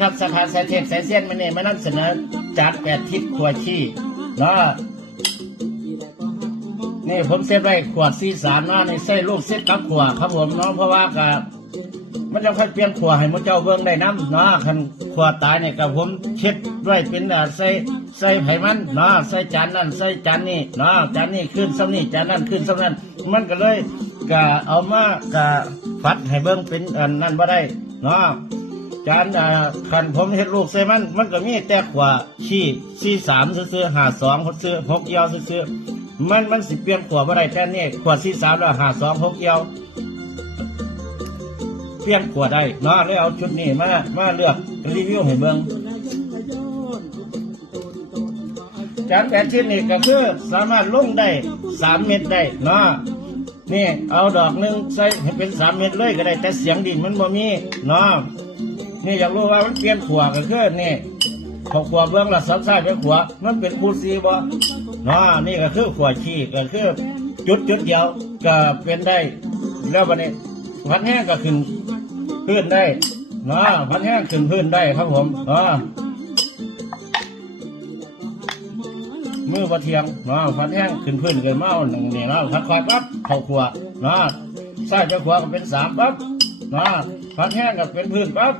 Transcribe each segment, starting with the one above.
ครับสถานสายเทพสายเส้นมันนี่มานํเสนอจัดแปดทิศขวดขี้เนาะนี่ผมเซฟได้ขวดซีสามเนาะในี่ใส่ลูกเซตกับขวดครับผมเนาะเพราะว่ากับมันจะค่อยเปลี่ยนขวดให้มุเจ้าเบิ่งได้น้ำเนาะคันขวดตายเนี่ยกับผมเช็ดด้วยเป็นอ่าใส่ใส่ไผ่มันเนาะใส่จานนั่นใส่จานนี่เนาะจานนี่ขึ้นซ้ำนี่จานนั่นขึ้นซ้ำนั่นมันก็เลยกะเอามากะฟัดให้เบิ่งเป็นอันนั่นบ่ได้เนาะ จานอ่าขันผมเฮ็ดลูกใส่มัน มันก็มีแต่ขวาชี้สี่สามซื้อหาสองซื้อหกเอียวซื้อมันมันสิเปลี่ยนขวาบ่ได้แต่นี่ขวาสี่สามแล้วหาสองหกเอียวเปลี่ยนขวาได้เนาะเลยเอาชุดนี้มามาเลือกรีวิวให้เบิ่งจานแปดชิ้นนี่ก็คือสามารถลงได้สามเม็ดได้เนาะนี่เอาดอกหนึ่งใส่ให้เป็นสามเม็ดเลยก็ได้แต่เสียงดินมันบ่มีเนาะ นี่อยากรู้ว่ามันเปลี่ยนขวาก็คือนี่ขาขวาเบื้องละสับซ้ายไปขวามันเป็นคูซีบ่เนาะนี่ก็คือขวาขี้ก็คือจุดจุดเดียวก็เป็นได้ แล้ววันนี้พันแห้งก็ขึ้นพื้นได้เนาะพันแห้งขึ้นพื้นได้ครับผมเนาะมือบ่เทียงเนาะพันแห้งขึ้นพื้นเกินเมาหนึ่งนี่เนาะพัดควายปั๊บเข้าขวาเนาะซ้ายไปขวาก็เป็นสามปั๊บเนาะพันแห้งก็เป็นพื้นปั๊บ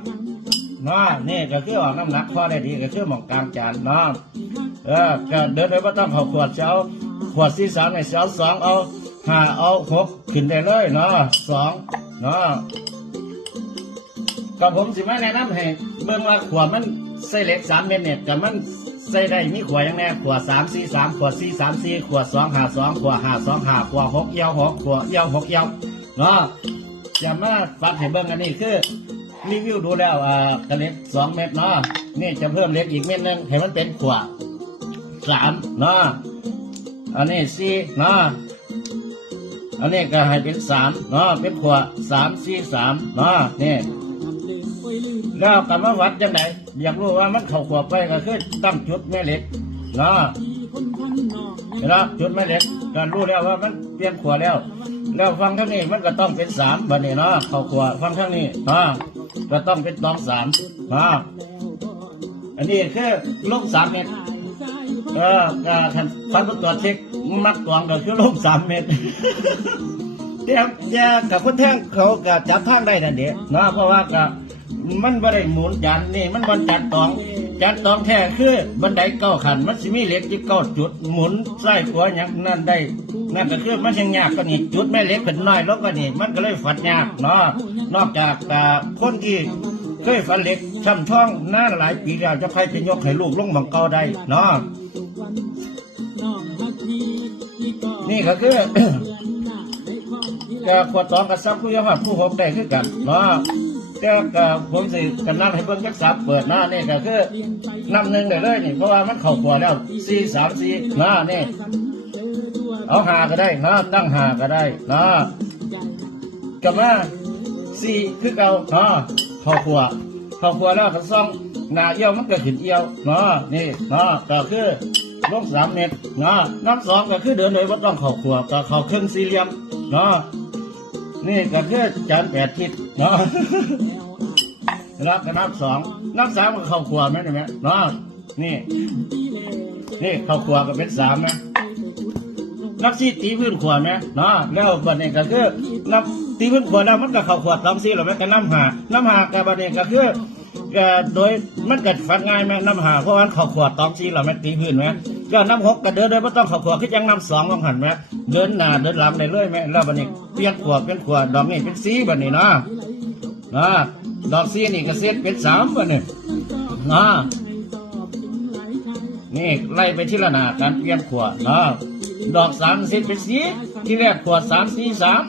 เนาะนี่ก็คือออกน้ำหนักพอได้ดีก็คือหมองกลางจานเนาะเออก็เดินไปว่าต้องเขาขวดเช้าขวดที่สามในเช้าสองเอาห้าเอาหกขึ้นได้เลยเนาะสองเนาะก็ผมสิมาแนะนำให้เบิ่งว่าขวดมันใส่เหล็กสามเม็ดเนี่ยแต่มันใส่ได้มีขวดย่างแน่ขวดสามสี่สามขวดสี่สามสี่ขวดสองห้าสองขวดห้าสองห้าขวดหกเอี้ยวหกขวดเอี้ยวหกเอี้ยวเนาะอย่ามาฟังให้เบิ่งอันนี้คือ รีวิวดูแล้วอ่ากระเล็กสองเม็ดเนาะนี่จะเพิ่มเล็กอีกเม็ดหนึงให้มันเป็นขวดสามเนาะอันนี้สี่เนาะอันนี้ก็ให้เป็นสามเนาะเป็นขวดสามสี่สามเนาะนี่แล้วกำมาวัดยังไงอยากรู้ว่ามันเข้าขวดไปก็คือตั้งจุดแม่เหล็กเนาะเห็นไหมจุดแม่เหล็กก็รู้แล้วว่ามันเปลี่ยนขวดแล้ว แล้วฟังข้งนี้มันก็ต้องเป็นสามบัดนี้เนาะเข้าขวดฟังข้งนี้เนาะ ก็ต้องเป็นตองสามนะอันนี้คือลูกสามเม็ดเออก็ท่านฟันผู้ตรวจเช็คมักตวงก็คือลูกสามเม็ดเดี๋ยวเดี๋ยวกับคนแท่งเขาก็จับทางได้นั่นเดียวนะเพราะว่าก็มันบ่ได้หมุนจันนี่มันบนจันตอง จันตองแท้คือบันไดเก้าขันมันสิมีเหล็กที่เก้าจุดหมุนซ้ขวาอย่างนั้นได้ นั่นก็คือมันยังยากกว่านี่จุดแม่เหล็กเป็นน้อยลงกว่านี่มันก็เลยฝัดยากเนาะนอกจากคนที่เคยฝันเหล็กช้ำท้องนาหลายปีแล้วจะใครจะยกให้ลูกลงบังเกาได้เนาะนี่ก็คือก็ขวดสองกับซับผู้ยอดผู้หกได้คือกันเนาะ แต่ก็ผมสิกันนำให้เบิ่งจักสับเปิดหน้านี่ก็คือนำหนึ่งได้เลยนี่เพราะว่ามันเข้าขวดแล้วสี่สามสี่หน้านี่เอาหาก็ได้เนาะตั้งหาก็ได้เนาะกับมาสี่คือเก่าเนาะเข้าขวดเข้าขวดแล้วก็ซ่องหน้าเอี้ยวมันก็ขึ้นเอี้ยวเนาะนี่เนาะก็คือลงสามเมตรนาะน้ำสองก็คือเดินโดยว่าต้องเข้าขวดก็เข้าเครื่งสี่เหลี่ยมนาะ นี่ก็คือจานแปดทิศเนาะแล้วก็นับสองนับสามก็เข้าครัวไหมเนี่ยเนาะนี่ นี่เข้าครัวก็เป็นสามไหมนับสี่ตีพื้นขวดไหมเนาะแล้วบัดนี้ก็คือนับตีพื้นขวดแล้วมันก็เข้าขวดสองสี่หรอไหม่ก็น้ำหาน้ำหากับบัดนี้ก็คือก็โดยมันเกิดฟังง่ายไหมน้ำหาเพราะว่าเข้าขวดตองสี่หรอไหมตีพื้นไหม ก็น้ำหกก็เดินโดยไม่ต้องเข้าขวดคือยังน้ำสองต้องหันไหมเดินหน้าเดินหลังได้เลยไหมแล้วบัดนี้เปลี่ยนขวดเป็นขวดดอกนี้เป็นสีบัดนี้เนาะนะดอกซีนี่ก็เซตเป็นสามวันนี่นะนี่ไล่ไปที่ละหนาการเปลี่ยนขวดนะดอกสามเซตเป็นสีที่แรกขวดสามสีสาม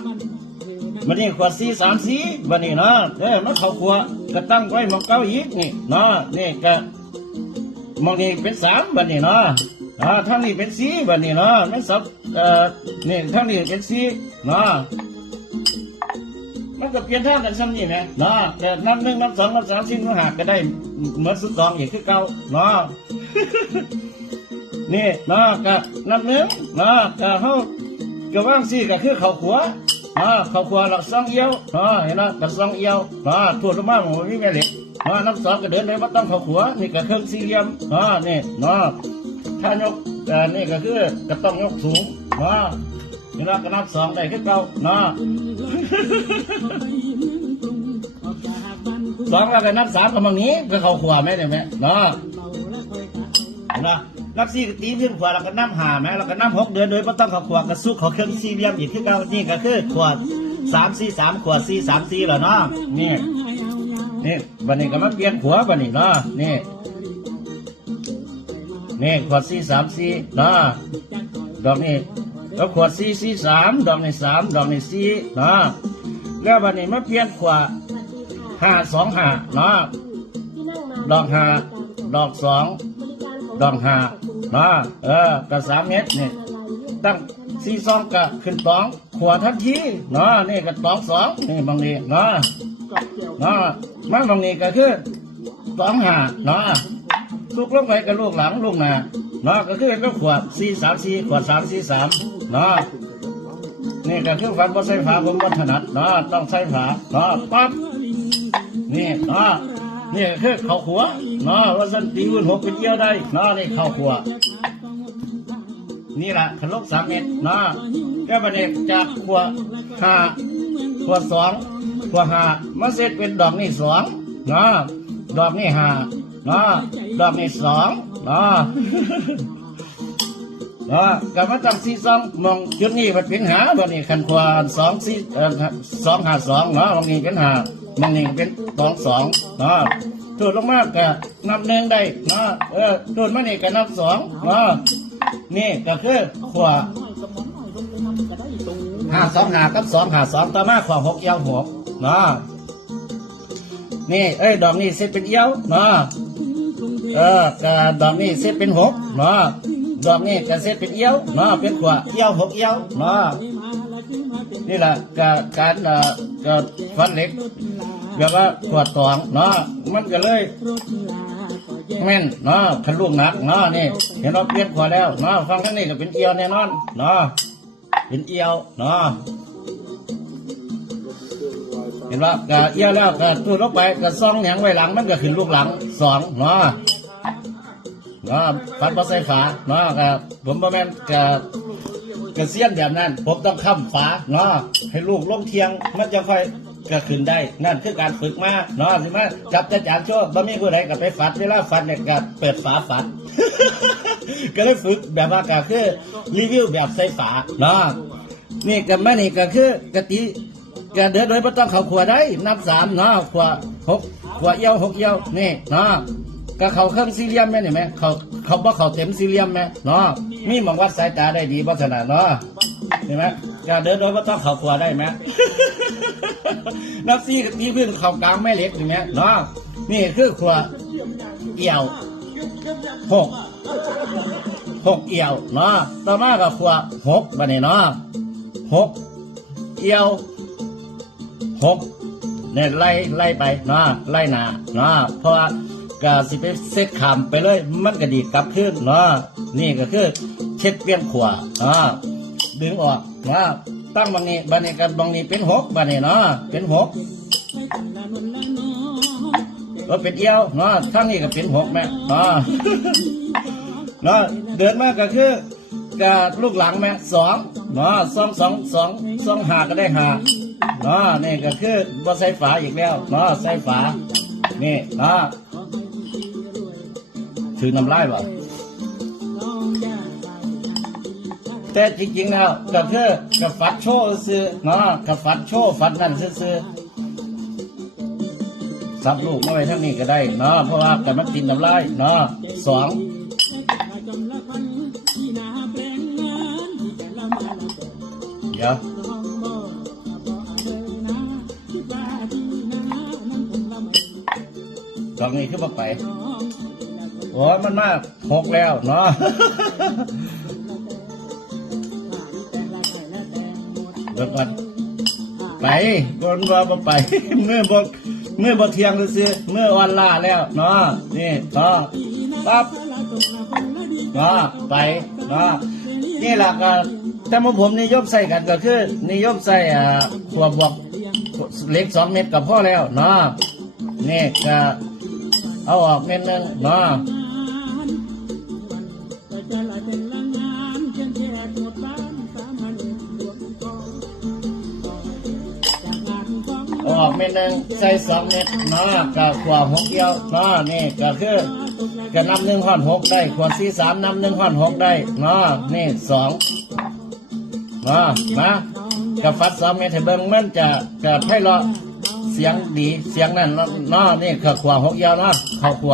วันนี้ขวดสีสามสี่วันนี้นะเอ้มาเข้าขวดก็ตั้งไว้มองเก้าอีกนี่นะนี่ก็มองนี่เป็นสามวันนี้นะ อ่าทั้งนี้เป็นสีวันนี้นะไม่สับเอ่อนี่ทั้งนี้เป็นสีนะมันก็เปลี่ยนท่ากันซ้ำนี่ไงเนาะแต่นับหนึ่งนับสองนับสามสี่นับห้าก็ได้เหมือนสุดสองอีกคือเก่าเนาะนี่เนาะก็นับหนึ่งเนาะก็เขาก็ว่างสี่ก็คือเขาขัวเนาะเขาขัวเราสองเอี้ยวเนาะเห็นไหมกับสองเอี้ยวเนาะทั่วทุกบ้านมันมีแม่เหล็กเนาะนับสองก็เดินไปบ่ต้องเข้าขัวนี่ก็เครื่องสี่เหลี่ยมเนาะนี่เนาะ ถ้ายกเอ่นี่ก็คือก็ต้องยกสูงเนาะนี่ละก็นับสองได้คือเก่าเนาะสองแล้วก็นับสามกับมังนี้ก็เข้าขวาไหมเนี่ยแม่เนาะเห็นปะนับสี่ก็ตีขึ้นขวาแล้วก็นับหาไหมแล้วก็นับหกเดือนโดยไม่ต้องเข้าขวาก็ซุกเขาเครื่องสี่เหลี่ยมอีกที่เก่านี่ก็คือขวดสามสี่สามขวดสี่สามสี่เหรอเนาะนี่นี่วันนี้ก็มาเปลี่ยนขวดวันนี้เนาะนี่ นี่ขวดสี่สามสี่เนาะดอกนี้แล้วขวดสี่สี่สามดอกนี้สามดอกนี้สี่เนาะแล้ววันนี้มาเปลี่ยนขวดห้าสองห้าเนาะดอกห้าดอกสองดอกห้าเนาะเออก็สามเม็ดนี่ตั้งสี่สองก็ขึ้นตองขวดทันทีเนาะนี่ก็ตองสองนี่บางนี้เนาะเนาะมันบางนี้ก็คือสองห้าเนาะ ลูกลงไปกับลูกหลังลูกหน้าเนาะก็คือเป็นขวดสี่สามสี่ขวดสามสี่สามเนาะนี่ก็คือฟันบ่ใส่ฝาผมบ่ถนัดเนาะต้องใส่ฝาเนาะปั๊บนี่เนาะนี่ก็คือเข้าขัวเนาะว่าสันตีวุ่นหกเป็นเยี่ยวได้เนาะนี่เข้าขัวนี่แหละขลกสามเม็ดเนาะแก้ประเด็กจากขัวห้าขัวสองขัวห้ามาเสร็จเป็นดอกนี่สองเนาะดอกนี่ห้า เนาะดอกนี่สองเนาะเนาะกับมาตั้งสี่สองมองจุดนี้มันเป็นหาตัวนี้คันควานสองสี่เอ่อสองหาสองเนาะมองนี้เป็นหามองนี้เป็นสองสองเนาะถูดลงมากก็นับหนึ่งได้เนาะเออถูดมานี่ก็นับสองเนาะนี่ก็คือขวาห้าสองหากับสองหาสองต่อมาขวาหกเอี้ยวหกเนาะนี่เอ้ยดอกนี้เสร็จเป็นเอี้ยวเนาะ เออกะดอกนี้เซตเป็นหกเนาะดอกนี้ก็เซตเป็นเอี้ยวเนาะเป็นกว่าเอี้ยวหกเอี้ยวเนาะนี่แหละกะการเอ่อก็ฟันเหล็กแบบว่าขวดตองเนาะมันก็เลยแม่นเนาะทะลุหนักเนาะนี่เห็นเราเปลี่ยนขวดแล้วเนาะฟังทั้งนี้ก็เป็นเอี้ยวแน่นอนเนาะเป็นเอี้ยวเนาะเห็นว่ากะเอี้ยวแล้วก็ตู้ลงไปก็ซองแหงไว้หลังมันก็ขึ้นลูกหลังสองเนาะ เนาะพันบ่ใส่ฝาเนาะครับผมบ่แม่นกับกระเซียนแบบนั้น ผมต้องค้ำฝาเนาะให้ลูกลงเทียงมันจะค่อยกระขึ้นได้ นั่นคือการฝึกมาเนาะสิมจับแต่จานชั่วบ่มีผู้ใดก็ไปฝัดเวลาฝัดเนี่ยก็เปิดฝาฝัด ก็เลยฝึกแบบว่าก็คือรีวิวแบบใส่ฝาเนาะนี่ก็มานี่ก็คือกะติก็เดินโดยบ่ต้องเขาขวได้นับสามเนาะขวหกขวเอี้ยวหกเอี้ยวนี่เนาะ ก็เขาเครื่องสี่เหลี่ยมแม่นี่ไหมเขาเขาบ่เขาเต็มสี่เหลี่ยมไหมเนาะมีหมองวัดสายตาได้ดีบ่ขนาดเนาะเห็นไหมการเดินโดยบ่ต้องเข่าขวาได้ไหมนับซี่กับตีพื้นเข่ากลางแม่เล็กอย่างเงี้ยเนาะนี่คือขวาเอี่ยวหกหกเอี่ยวเนาะต่อมาก็ขวาหกบัดนี้เนาะหกเอี่ยวหกเนี่ยไล่ไล่ไปเนาะไล่หนาเนาะเพราะว่า ก็สิไปเซ็ตขามไปเลย มันก็ดีกลับขึ้นเนาะนี่ก็คือเช็ดเปลี่ยนขวาเนาะดึงออกเนาะตั้งบางนี้บางนี้กันบางนี้เป็นหกบางนี้เนาะเป็นหกก็เป็นเอี้ยวเนาะข้างนี้ก็เป็นหกแม่เนาะเนาะเดินมาก็คือกับลูกหลังแม่สองเนาะสองสองสองสองหาก็ได้หาเนาะนี่ก็คือบ่ใส่ฝาอีกแล้วเนาะใส่ฝานี่เนาะ ถือน้ำลายบ่แต่จริงๆแล้วก็คือกับฟัดโชว์ซื้อเนาะกับฟัดโชว์ฟัดนั่นซื้อสับลูกมาไว้ทั้งนี้ก็ได้เนาะเพราะว่าแต่มันกินน้ำลายเนาะสองเดี๋ยวตรงนี้คือบอกไป โอ้ยมันมากหกแล้วเนาะเบิกก่อนไปบนว่าบ่ไป เมื่อบกเมื่อบเทียงซื้อเมื่อวันล่าแล้วเนาะนี่เนาะปั๊บเนาะไปเนาะนี่แหละก็แต่หมาผมนิยมใส่กันก็คือนิยมใส่อ่าขวบบวกเหล็กสองเม็ดกับพ่อแล้วเนาะนี่ก็เอาออกเม็ดหนึงเนาะ ออกเม็ดหนึงใส่สองเม็ดเนาะกับขวาหกเดียวเนาะนี่ก็คือก็นำหนึ่งข้อนหกได้ขวดสี่สามนำหนึ่งข้อนหกได้เนาะนี่สองเนาะนะกับฟัดสองเม็ดให้เบิ่งมันจะจะให้เราเสียงดีเสียงนั่นเนาะนี่กับขวาหกเดียวเนาะเข้าขว